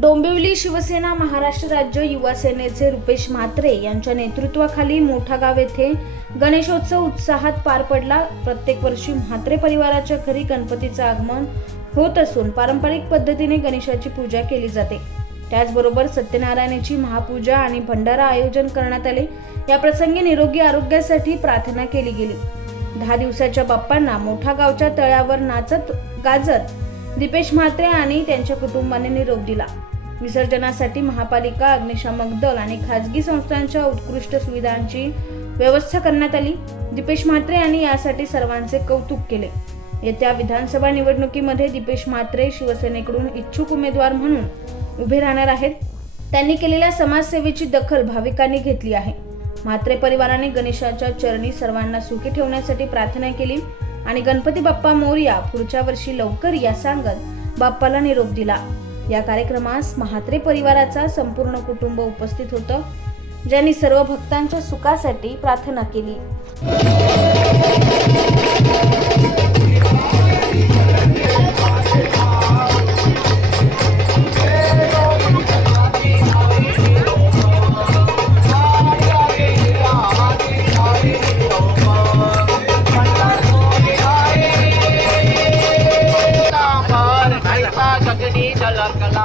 डोंबिवली शिवसेना महाराष्ट्र राज्य युवा सेनेचे रुपेश म्हात्रे यांच्या नेतृत्वाखाली मोठा गाव येथे गणेशोत्सव उत्साहात पार पडला. प्रत्येक वर्षी म्हात्रे परिवाराच्या घरी गणपतीचं आगमन होत असून पारंपरिक पद्धतीने गणेशाची पूजा केली जाते. त्याचबरोबर सत्यनारायणाची महापूजा आणि भंडारा आयोजन करण्यात आले. या प्रसंगी निरोगी आरोग्यासाठी प्रार्थना केली गेली. दहा दिवसाच्या बाप्पांना मोठा गावच्या तळ्यावर नाचत गाजत दीपेश म्हात्रे आणि त्यांच्या कुटुंबाने निरोप दिला. विसर्जनासाठी महापालिका अग्निशामक दल आणि खाजगी संस्थांच्या उत्कृष्ट सुविधांची व्यवस्था करण्यात आली. दीपेश म्हात्रे यांनी यासाठी सर्वांचे कौतुक केले. येत्या विधानसभा निवडणुकीमध्ये दीपेश म्हात्रे शिवसेनेकडून इच्छुक उमेदवार म्हणून उभे राहणार आहेत. त्यांनी केलेल्या समाजसेवेची दखल भाविकांनी घेतली आहे. म्हात्रे परिवाराने गणेशाच्या चरणी सर्वांना सुखी ठेवण्यासाठी प्रार्थना केली. आणि गणपती बाप्पा मोरया पुढच्या वर्षी लवकर या सांगत बाप्पाला निरोप दिला. या कार्यक्रमास म्हात्रे परिवाराचा संपूर्ण कुटुंब उपस्थित होतं ज्यांनी सर्व भक्तांच्या सुखासाठी प्रार्थना केली.